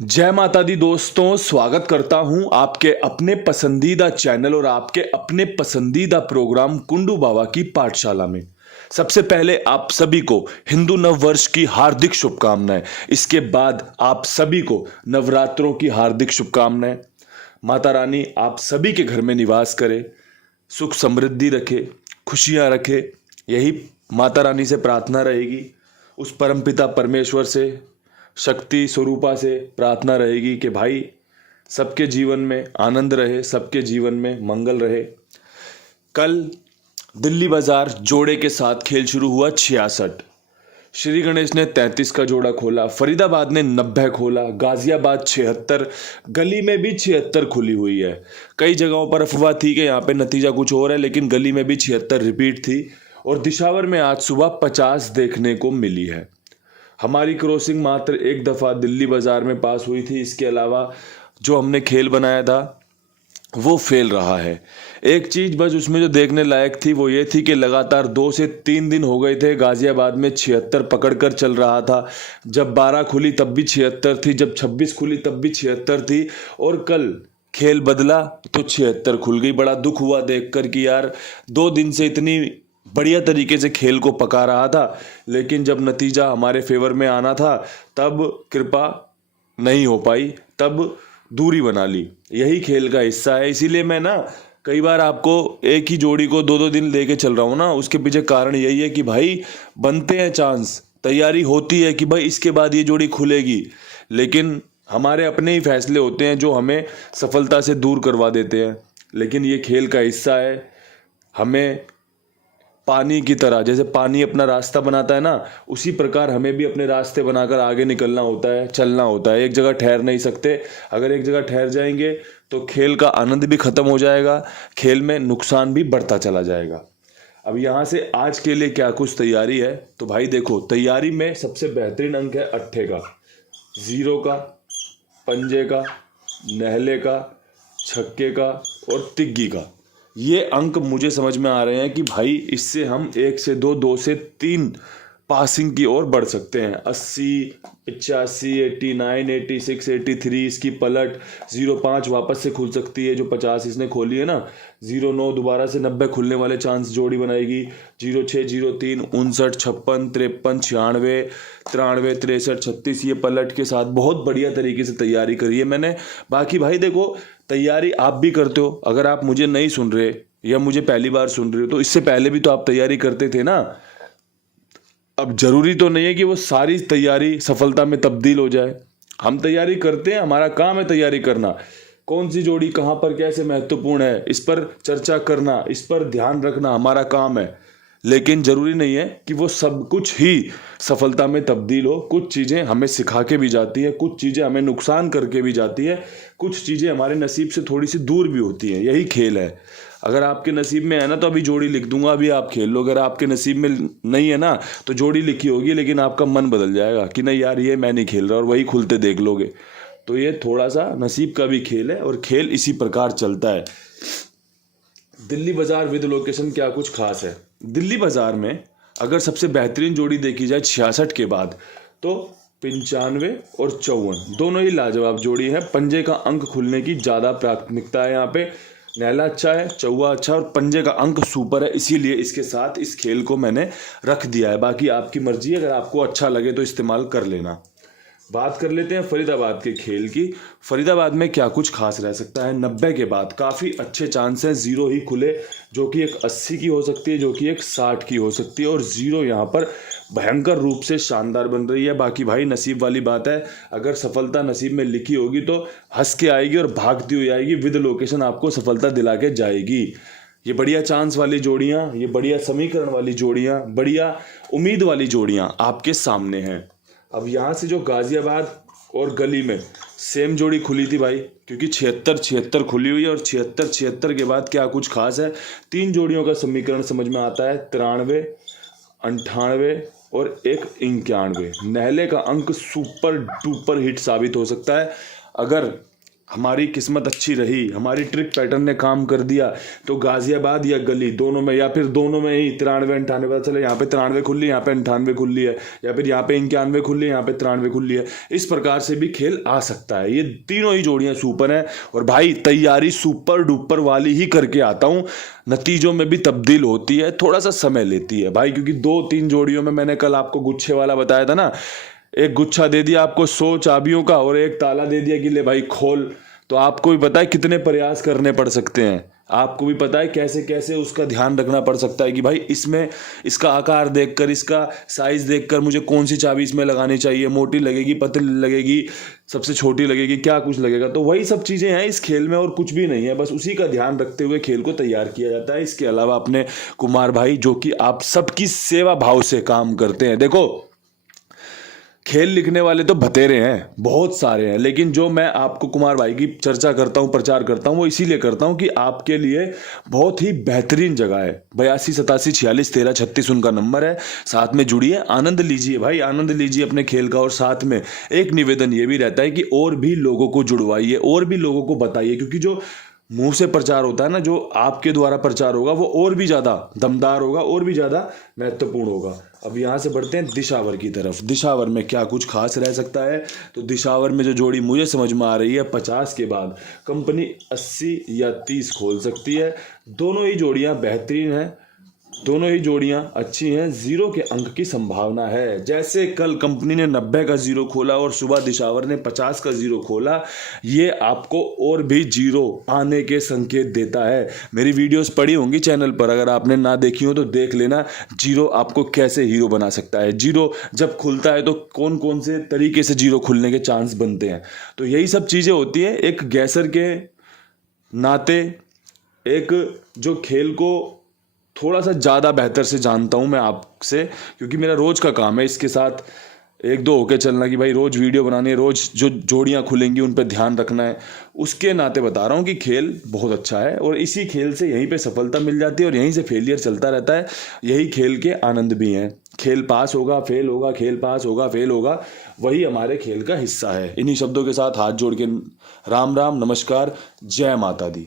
जय माता दी दोस्तों, स्वागत करता हूं आपके अपने पसंदीदा चैनल और आपके अपने पसंदीदा प्रोग्राम कुंडू बाबा की पाठशाला में। सबसे पहले आप सभी को हिंदू नव वर्ष की हार्दिक शुभकामनाएं। इसके बाद आप सभी को नवरात्रों की हार्दिक शुभकामनाएं। माता रानी आप सभी के घर में निवास करे, सुख समृद्धि रखे, खुशियां रखे। यही माता रानी से प्रार्थना रहेगी। उस परमपिता परमेश्वर से, शक्ति स्वरूपा से प्रार्थना रहेगी कि भाई सबके जीवन में आनंद रहे, सबके जीवन में मंगल रहे। कल दिल्ली बाजार जोड़े के साथ खेल शुरू हुआ 66। श्री गणेश ने 33 का जोड़ा खोला, फरीदाबाद ने 90 खोला, गाजियाबाद 76, गली में भी 76 खुली हुई है। कई जगहों पर अफवाह थी कि यहाँ पे नतीजा कुछ और है, लेकिन गली में भी 76 रिपीट थी। और दिशावर में आज सुबह 50 देखने को मिली है। हमारी क्रॉसिंग मात्र एक दफ़ा दिल्ली बाजार में पास हुई थी। इसके अलावा जो हमने खेल बनाया था वो फेल रहा है। एक चीज़ बस उसमें जो देखने लायक थी वो ये थी कि लगातार 2 से 3 दिन हो गए थे गाजियाबाद में 76 पकड़ कर चल रहा था। जब 12 खुली तब भी 76 थी, जब 26 खुली तब भी 76 थी, और कल खेल बदला तो 76 खुल गई। बड़ा दुख हुआ देखकर कि यार 2 दिन से इतनी बढ़िया तरीके से खेल को पका रहा था, लेकिन जब नतीजा हमारे फेवर में आना था तब कृपा नहीं हो पाई, तब दूरी बना ली। यही खेल का हिस्सा है। इसीलिए मैं ना कई बार आपको एक ही जोड़ी को 2-2 दिन लेके चल रहा हूँ ना, उसके पीछे कारण यही है कि भाई बनते हैं चांस, तैयारी होती है कि भाई इसके बाद ये जोड़ी खुलेगी, लेकिन हमारे अपने ही फैसले होते हैं जो हमें सफलता से दूर करवा देते हैं। लेकिन ये खेल का हिस्सा है। हमें पानी की तरह, जैसे पानी अपना रास्ता बनाता है ना, उसी प्रकार हमें भी अपने रास्ते बनाकर आगे निकलना होता है, चलना होता है। एक जगह ठहर नहीं सकते। अगर एक जगह ठहर जाएंगे तो खेल का आनंद भी खत्म हो जाएगा, खेल में नुकसान भी बढ़ता चला जाएगा। अब यहाँ से आज के लिए क्या कुछ तैयारी है, तो भाई देखो, तैयारी में सबसे बेहतरीन अंक है अट्ठे का, जीरो का, पंजे का, नहले का, छक्के का और तिग्गी का। ये अंक मुझे समझ में आ रहे हैं कि भाई इससे हम 1 से 2, 2 से 3 पासिंग की ओर बढ़ सकते हैं। 80, 85, 89, 86, 83 इसकी पलट, 05 वापस से खुल सकती है जो 50 इसने खोली है ना, 09 दोबारा से 90 खुलने वाले चांस जोड़ी बनाएगी, 06, 03, 59, 56, 53, 96, 93, 63, 36 ये पलट के साथ बहुत बढ़िया तरीके से तैयारी करी है मैंने। बाकी भाई देखो, तैयारी आप भी करते हो। अगर आप मुझे नहीं सुन रहे या मुझे पहली बार सुन रहे हो तो इससे पहले भी तो आप तैयारी करते थे ना। अब जरूरी तो नहीं है कि वो सारी तैयारी सफलता में तब्दील हो जाए। हम तैयारी करते हैं, हमारा काम है तैयारी करना। कौन सी जोड़ी कहाँ पर कैसे महत्वपूर्ण है इस पर चर्चा करना, इस पर ध्यान रखना हमारा काम है। लेकिन जरूरी नहीं है कि वो सब कुछ ही सफलता में तब्दील हो। कुछ चीज़ें हमें सिखा के भी जाती है, कुछ चीज़ें हमें नुकसान करके भी जाती है, कुछ चीज़ें हमारे नसीब से थोड़ी सी दूर भी होती हैं। यही खेल है। अगर आपके नसीब में है ना तो अभी जोड़ी लिख दूंगा, अभी आप खेल लो। अगर आपके नसीब में नहीं है ना तो जोड़ी लिखी होगी, लेकिन आपका मन बदल जाएगा कि नहीं यार ये मैं नहीं खेल रहा, और वही खुलते देख लोगे। तो ये थोड़ा सा नसीब का भी खेल है और खेल इसी प्रकार चलता है। दिल्ली बाजार विद लोकेशन क्या कुछ खास है। दिल्ली बाजार में अगर सबसे बेहतरीन जोड़ी देखी जाए 66 के बाद तो 95 और 54 दोनों ही लाजवाब जोड़ी है। पंजे का अंक खुलने की ज़्यादा प्राथमिकता है यहाँ पे। नैला अच्छा है, चौवा अच्छा, और पंजे का अंक सुपर है, इसीलिए इसके साथ इस खेल को मैंने रख दिया है। बाकी आपकी मर्जी, अगर आपको अच्छा लगे तो इस्तेमाल कर लेना। बात कर लेते हैं फरीदाबाद के खेल की। फरीदाबाद में क्या कुछ खास रह सकता है। 90 के बाद काफ़ी अच्छे चांस हैं जीरो ही खुले, जो कि एक 80 की हो सकती है, जो कि एक 60 की हो सकती है, और जीरो यहाँ पर भयंकर रूप से शानदार बन रही है। बाकी भाई नसीब वाली बात है। अगर सफलता नसीब में लिखी होगी तो हंस के आएगी और भागती हुई आएगी। विद लोकेशन आपको सफलता दिला के जाएगी। ये बढ़िया चांस वाली जोड़ियाँ, ये बढ़िया समीकरण वाली जोड़ियाँ, बढ़िया उम्मीद वाली जोड़ियाँ आपके सामने हैं। अब यहाँ से जो गाजियाबाद और गली में सेम जोड़ी खुली थी भाई, क्योंकि 76 खुली हुई है, और 76 के बाद क्या कुछ खास है। 3 जोड़ियों का समीकरण समझ में आता है, 93, 98 और एक 91। नहले का अंक सुपर डुपर हिट साबित हो सकता है। अगर हमारी किस्मत अच्छी रही, हमारी ट्रिक पैटर्न ने काम कर दिया तो गाजियाबाद या गली दोनों में, या फिर दोनों में ही 93 98 पता चले यहाँ पे 93 खुल ली, यहाँ पे 98 खुल ली है, या फिर यहाँ पे 91 खुल ली, यहाँ पे 93 खुल ली है। इस प्रकार से भी खेल आ सकता है। ये तीनों ही जोड़ियां सुपर हैं और भाई तैयारी सुपर डुपर वाली ही करके आता हूँ। नतीजों में भी तब्दील होती है, थोड़ा सा समय लेती है भाई, क्योंकि 2-3 जोड़ियों में मैंने कल आपको गुच्छे वाला बताया था ना, एक गुच्छा दे दिया आपको 100 चाबियों का और एक ताला दे दिया कि ले भाई खोल, तो आपको भी पता है कितने प्रयास करने पड़ सकते हैं, आपको भी पता है कैसे कैसे उसका ध्यान रखना पड़ सकता है कि भाई इसमें इसका आकार देखकर, इसका साइज देखकर मुझे कौन सी चाबी इसमें लगानी चाहिए, मोटी लगेगी, पतली लगेगी, सबसे छोटी लगेगी, क्या कुछ लगेगा। तो वही सब चीज़ें हैं इस खेल में और कुछ भी नहीं है, बस उसी का ध्यान रखते हुए खेल को तैयार किया जाता है। इसके अलावा अपने कुमार भाई जो कि आप सबकी सेवा भाव से काम करते हैं। देखो खेल लिखने वाले तो बतेरे हैं, बहुत सारे हैं, लेकिन जो मैं आपको कुमार भाई की चर्चा करता हूं, प्रचार करता हूं, वो इसीलिए करता हूं कि आपके लिए बहुत ही बेहतरीन जगह है। 82 87 46 13 36 उनका नंबर है, साथ में जुड़िए, आनंद लीजिए भाई, आनंद लीजिए अपने खेल का। और साथ में एक निवेदन ये भी रहता है कि और भी लोगों को जुड़वाइए, और भी लोगों को बताइए, क्योंकि जो मुंह से प्रचार होता है ना, जो आपके द्वारा प्रचार होगा वो और भी ज़्यादा दमदार होगा, और भी ज़्यादा महत्वपूर्ण होगा। अब यहाँ से बढ़ते हैं दिशावर की तरफ। दिशावर में क्या कुछ खास रह सकता है, तो दिशावर में जो जोड़ी मुझे समझ में आ रही है, 50 के बाद कंपनी 80 या 30 खोल सकती है। दोनों ही जोड़ियाँ बेहतरीन हैं, दोनों ही जोड़ियां अच्छी हैं, जीरो के अंक की संभावना है। जैसे कल कंपनी ने 90 का जीरो खोला और सुबह दिशावर ने 50 का जीरो खोला, ये आपको और भी जीरो आने के संकेत देता है। मेरी वीडियोस पड़ी होंगी चैनल पर, अगर आपने ना देखी हो तो देख लेना, जीरो आपको कैसे हीरो बना सकता है, जीरो जब खुलता है तो कौन कौन से तरीके से जीरो खुलने के चांस बनते हैं। तो यही सब चीज़ें होती है। एक गैसर के नाते, एक जो खेल को थोड़ा सा ज़्यादा बेहतर से जानता हूँ मैं आपसे, क्योंकि मेरा रोज़ का काम है इसके साथ एक दो होके चलना, कि भाई रोज़ वीडियो बनानी है, रोज़ जो जोड़ियाँ खुलेंगी उन पर ध्यान रखना है, उसके नाते बता रहा हूँ कि खेल बहुत अच्छा है और इसी खेल से यहीं पे सफलता मिल जाती है और यहीं से फेलियर चलता रहता है। यही खेल के आनंद भी हैं। खेल पास होगा, फेल होगा, खेल पास होगा, फेल होगा, वही हमारे खेल का हिस्सा है। इन्हीं शब्दों के साथ हाथ जोड़ के राम राम, नमस्कार, जय माता दी।